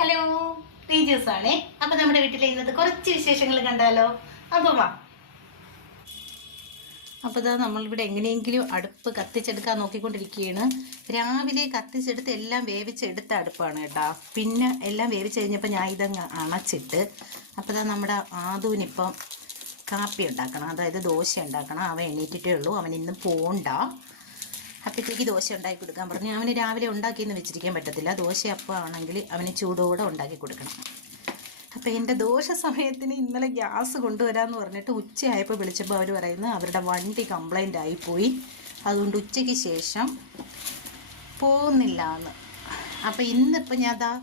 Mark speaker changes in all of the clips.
Speaker 1: Hello റീജേഴ്സ് ആണേ. അപ്പൊ നമ്മുടെ വീട്ടിലെ ഇന്നത്തെ കുറച്ച് വിശേഷങ്ങൾ കണ്ടാലോ? അപ്പൊ വാ. അപ്പൊ ഇതാ നമ്മളിവിടെ എങ്ങനെയെങ്കിലും അടുപ്പ് കത്തിച്ചെടുക്കാൻ നോക്കിക്കൊണ്ടിരിക്കുകയാണ്. രാവിലെ കത്തിച്ചെടുത്ത് എല്ലാം വേവിച്ചെടുത്ത അടുപ്പാണ് കേട്ടോ. പിന്നെ എല്ലാം വേവിച്ച് കഴിഞ്ഞപ്പോൾ ഞാൻ ഇതങ്ങ് അണച്ചിട്ട് അപ്പോൾ ഇതാ നമ്മുടെ ആദൂനിപ്പം കാപ്പി ഉണ്ടാക്കണം. അതായത് ദോശ ഉണ്ടാക്കണം. അവൻ എണീറ്റിട്ടേ ഉള്ളൂ. അവൻ ഇന്ന് പോണ്ട. അപ്പോഴത്തേക്ക് ദോശ ഉണ്ടാക്കി കൊടുക്കാൻ പറഞ്ഞു. അവന് രാവിലെ ഉണ്ടാക്കിയെന്ന് വെച്ചിരിക്കാൻ പറ്റത്തില്ല. ദോശ അപ്പം ആണെങ്കിൽ അവന് ചൂടോടെ ഉണ്ടാക്കി കൊടുക്കണം. അപ്പം എന്റെ ദോശ സമയത്തിന് ഇന്നലെ ഗ്യാസ് കൊണ്ടുവരാമെന്ന് പറഞ്ഞിട്ട് ഉച്ചയായപ്പോൾ വിളിച്ചപ്പോൾ അവർ പറയുന്നത് അവരുടെ വണ്ടി കംപ്ലൈന്റ് ആയിപ്പോയി അതുകൊണ്ട് ഉച്ചയ്ക്ക് ശേഷം പോകുന്നില്ല എന്ന് അപ്പം ഇന്നിപ്പോൾ ഞാൻ അതാ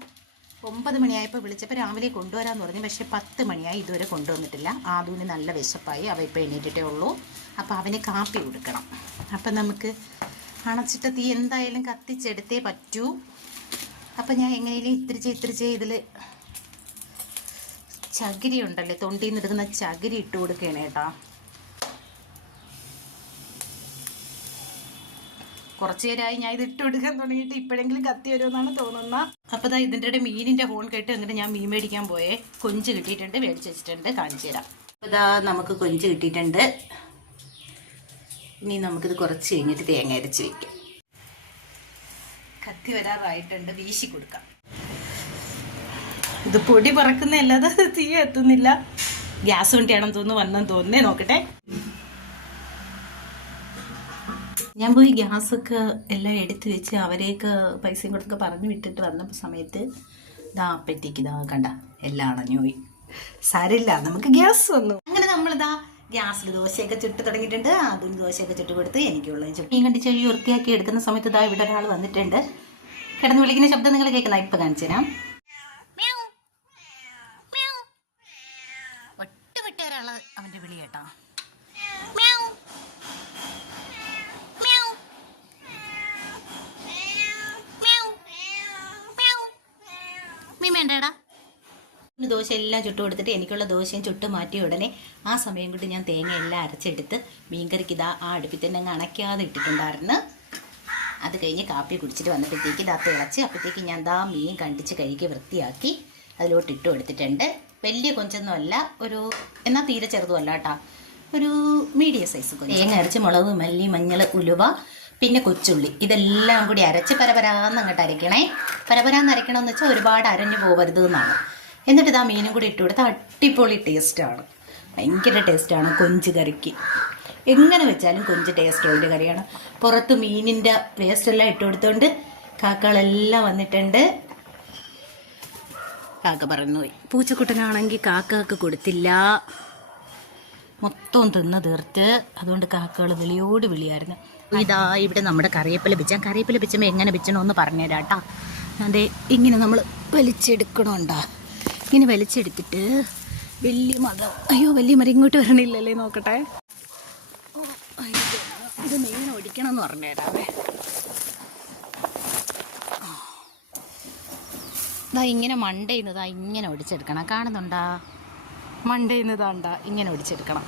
Speaker 1: ഒമ്പത് മണിയായപ്പോൾ വിളിച്ചപ്പോൾ രാവിലെ കൊണ്ടുവരാമെന്ന് പറഞ്ഞു. പക്ഷേ പത്ത് മണിയായി ഇതുവരെ കൊണ്ടുവന്നിട്ടില്ല. ആദൂന് നല്ല വിശപ്പായി. അവ ഇപ്പോൾ എണീറ്റിട്ടേ ഉള്ളൂ. അപ്പോൾ അവന് കാപ്പി കൊടുക്കണം. അപ്പം നമുക്ക് അണച്ചിട്ട തീ എന്തായാലും കത്തിച്ചെടുത്തേ പറ്റൂ. അപ്പം ഞാൻ എങ്ങനെയും ഇത്തിരിച്ച് ഇത്തിരിച്ച് ഇതിൽ ചകിരി ഉണ്ടല്ലേ തൊണ്ടിയിൽ നിന്ന് എടുക്കുന്ന ചകിരി ഇട്ട് കൊടുക്കുകയാണ് കേട്ടോ കുറച്ചു നേരമായി ഞാൻ ഇത് ഇട്ട് കൊടുക്കാൻ തുടങ്ങിയിട്ട് ഇപ്പോഴെങ്കിലും കത്തി വരുമെന്നാണ് തോന്നുന്നത് അപ്പോൾ ഇതാ ഇതിന്റെ ഇടയിൽ മീനിന്റെ ഹോൺ കേട്ട് എന്നിട്ട് ഞാൻ മീൻ മേടിക്കാൻ പോയേ. കൊഞ്ച് കിട്ടിയിട്ടുണ്ട് മേടിച്ച് വെച്ചിട്ടുണ്ട് കാണിച്ചു തരാം. അപ്പോൾ ഇതാ നമുക്ക് കൊഞ്ച് കിട്ടിയിട്ടുണ്ട്. ഇനി നമുക്കിത് കുറച്ച് കഴിഞ്ഞിട്ട് തേങ്ങ അരച്ച് വെക്കാം. കത്തി വരാറായിട്ടുണ്ട് വീശി കൊടുക്കാം. ഇത് പൊടി പറക്കുന്നല്ലാതെ തീ എത്തുന്നില്ല ഗ്യാസ് വണ്ടിയാണെന്ന് തോന്നുന്നു വന്നെന്ന് തോന്നുന്നേ നോക്കട്ടെ. ഞാൻ പോയി ഗ്യാസൊക്കെ എല്ലാം എടുത്ത് വെച്ച് അവരെയൊക്കെ പൈസയും കൊടുത്തൊക്കെ പറഞ്ഞു വിട്ടിട്ട് വന്ന സമയത്ത് ഇതാ അപ്പഴത്തേക്ക് ഇതാ കണ്ട എല്ലാം അണഞ്ഞു പോയി സാരില്ല നമുക്ക് ഗ്യാസ് വന്നു. അങ്ങനെ നമ്മളിതാ ഗ്യാസിൽ ദോശയൊക്കെ ചുട്ട് തുടങ്ങിയിട്ടുണ്ട്. അതും ദോശയൊക്കെ ചുട്ട് കൊടുത്ത് എനിക്കുള്ള ചുട്ടിയും കണ്ടി ചെവി വൃത്തിയാക്കി എടുക്കുന്ന സമയത്ത് ഇതാ ഇവിടെ ഒരാൾ വന്നിട്ടുണ്ട്. കിടന്ന് വിളിക്കുന്ന ശബ്ദം നിങ്ങൾ കേൾക്കുന്ന ഇപ്പം കാണിച്ചു തരാം. അവന്റെ വിളി കേട്ടോ. മീൻ വേണ്ടടാ. ദോശ എല്ലാം ചുട്ട് കൊടുത്തിട്ട് എനിക്കുള്ള ദോശയും ചുട്ട് മാറ്റിയ ഉടനെ ആ സമയം കൊണ്ട് ഞാൻ തേങ്ങ എല്ലാം അരച്ചെടുത്ത് മീൻകറിക്ക് ഇതാ ആ അടുപ്പിൽ തന്നെ അങ്ങ് അണയ്ക്കാതെ ഇട്ടിട്ടുണ്ടായിരുന്നു. അത് കഴിഞ്ഞ് കാപ്പി കുടിച്ചിട്ട് വന്നപ്പോഴത്തേക്ക് ഇതാ തിളച്ച് അപ്പോഴത്തേക്ക് ഞാൻ ദാ മീൻ കണ്ടിച്ച് കഴുകി വൃത്തിയാക്കി അതിലോട്ട് ഇട്ട് കൊടുത്തിട്ടുണ്ട്. വലിയ കൊഞ്ചൊന്നും അല്ല ഒരു എന്നാൽ തീരെ ചെറുതുമല്ല കേട്ടോ. ഒരു മീഡിയം സൈസ് കൊഞ്ച്. തേങ്ങ അരച്ച് മുളക് മല്ലി മഞ്ഞൾ ഉലുവ പിന്നെ കൊച്ചുള്ളി. ഇതെല്ലാം കൂടി അരച്ച് പരപരാന്ന് അങ്ങോട്ട് അരയ്ക്കണേ. പരപരാന്ന് അരയ്ക്കണമെന്ന് വെച്ചാൽ ഒരുപാട് അരഞ്ഞു പോകരുത് എന്നാണ്. എന്നിട്ട് ഇതാ മീനും കൂടി ഇട്ട് കൊടുത്താൽ അടിപൊളി ടേസ്റ്റാണ് ഭയങ്കര ടേസ്റ്റാണ് കൊഞ്ച് കറിക്ക്. എങ്ങനെ വെച്ചാലും കൊഞ്ച് ടേസ്റ്റ് ഉള്ള കറിയാണ്. പുറത്ത് മീനിന്റെ വേസ്റ്റെല്ലാം ഇട്ട് കൊടുത്തോണ്ട് കാക്കകളെല്ലാം വന്നിട്ടുണ്ട്. കാക്ക പറഞ്ഞു പോയി. പൂച്ചക്കുട്ടനാണെങ്കിൽ കാക്കക്ക് കൊടുത്തില്ല. മൊത്തം തിന്ന് തീർത്ത്. അതുകൊണ്ട് കാക്കകൾ വിളിയോട് വിളിയായിരുന്നു. ഇതാ ഇവിടെ നമ്മുടെ കറിവേപ്പില പിച്ചാൻ. കറിവേപ്പില പിച്ചുമ്പോൾ എങ്ങനെ പിച്ചണമെന്ന് പറഞ്ഞുതരാം കേട്ടോ അതെ ഇങ്ങനെ നമ്മൾ വലിച്ചെടുക്കണോണ്ടാ. ഇങ്ങനെ വലിച്ചെടുത്തിട്ട് വലിയ മരം അയ്യോ വലിയ മരം ഇങ്ങോട്ട് വരണില്ലല്ലേ നോക്കട്ടെ. ഇത് മെയിൻ ഒടിക്കണം എന്ന് പറഞ്ഞുതരാവേ ഇതാ ഇങ്ങനെ മണ്ടയുന്നതാ ഇങ്ങനെ ഒടിച്ചെടുക്കണം. കാണുന്നുണ്ടാ? മണ്ടയുന്നതാണ്ടാ ഇങ്ങനെ ഒടിച്ചെടുക്കണം.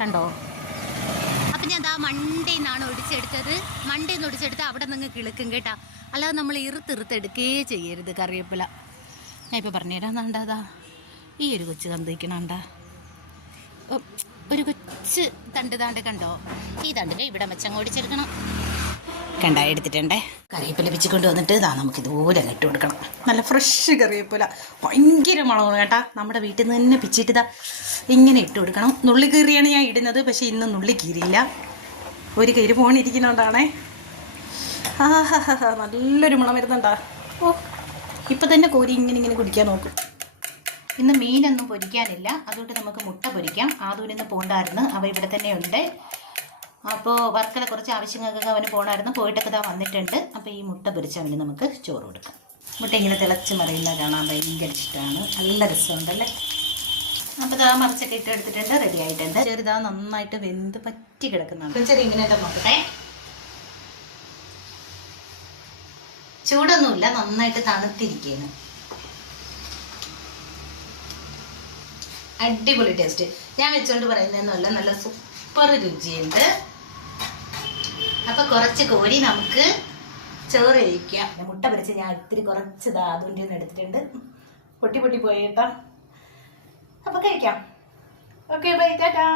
Speaker 1: കണ്ടോ? അപ്പം ഞാൻ ദാ മണ്ടയിൽ നിന്നാണ് ഒടിച്ചെടുത്തത്. മണ്ടയിൽ നിന്ന് ഒടിച്ചെടുത്ത് അവിടെ നിന്ന് കിളുക്കും കേട്ടാ. അല്ലാതെ നമ്മൾ ഇറുത്തിറുത്തെടുക്കേ ചെയ്യരുത് കറിവേപ്പില. ഞാൻ ഇപ്പോൾ പറഞ്ഞുതരാം എന്താണ്ടാ ഈ ഒരു കൊച്ചു തന്നിരിക്കണണ്ടാ ഒരു കൊച്ച് തണ്ട് താണ്ട് കണ്ടോ? ഈ തണ്ടിനെ ഇവിടെ മെച്ചം ഓടിച്ചെടുക്കണം കണ്ട എടുത്തിട്ടുണ്ടേ? കറിവേപ്പില പിച്ച് കൊണ്ട് വന്നിട്ട് ഇതാ നമുക്ക് ഇതുപോലെ ഇട്ട് കൊടുക്കണം. നല്ല ഫ്രഷ് കറിവേപ്പില. ഭയങ്കര മണമാണ് കേട്ടാ. നമ്മുടെ വീട്ടിൽ നിന്ന് തന്നെ പിച്ചിട്ട് ഇതാ ഇങ്ങനെ ഇട്ട് കൊടുക്കണം. നുള്ളി കീറിയാണ് ഞാൻ ഇടുന്നത്. പക്ഷേ ഇന്ന് നുള്ളി കീറിയില്ല. ഒരു കീറി പോണിരിക്കുന്നുണ്ടാണേ ആ നല്ലൊരു മണം വരുന്നുണ്ടാ ഇപ്പം തന്നെ കോരി ഇങ്ങനെ ഇങ്ങനെ കുടിക്കാൻ നോക്കും. ഇന്ന് മീനൊന്നും പൊരിക്കാനില്ല. അതുകൊണ്ട് നമുക്ക് മുട്ട പൊരിക്കാം. ആദൂരിന്ന് പോകണ്ടായിരുന്നു അവ ഇവിടെ തന്നെ ഉണ്ട്. അപ്പോൾ വർക്കല കുറച്ച് ആവശ്യങ്ങൾക്കൊക്കെ അവന് പോകണമായിരുന്നു പോയിട്ടൊക്കെ ഇതാ വന്നിട്ടുണ്ട്. അപ്പോൾ ഈ മുട്ട പൊരിച്ച് അവന് നമുക്ക് ചോറ് കൊടുക്കാം. മുട്ട ഇങ്ങനെ തിളച്ച് മറിയുന്ന കാണാൻ ഭയങ്കര ഇഷ്ടമാണ് നല്ല രസമുണ്ടല്ലേ? അപ്പോൾ ഇതാ മറിച്ചൊക്കെ ഇട്ട് എടുത്തിട്ടുണ്ട്. റെഡി ആയിട്ടുണ്ട്. ചെറുതാ നന്നായിട്ട് വെന്ത് പറ്റി കിടക്കുന്നതാണ് ചെറിയ ഇങ്ങനെ നോക്കട്ടെ. ചൂടൊന്നുമില്ല നന്നായിട്ട് തണുത്തിരിക്കുകയാണ് അടിപൊളി ടേസ്റ്റ് ഞാൻ വെച്ചോണ്ട് പറയുന്നതെന്നല്ല നല്ല സൂപ്പർ രുചിയുണ്ട്. അപ്പൊ കുറച്ച് കോരി നമുക്ക് ചോറ് കഴിക്കാം. മുട്ട പൊരിച്ച് ഞാൻ ഇത്തിരി കുറച്ച് ഇതാ അതുന്റെ ഒന്ന് എടുത്തിട്ടുണ്ട്. പൊട്ടി പൊട്ടി പോയേട്ടാ അപ്പൊ കഴിക്കാം. Okay bye Tata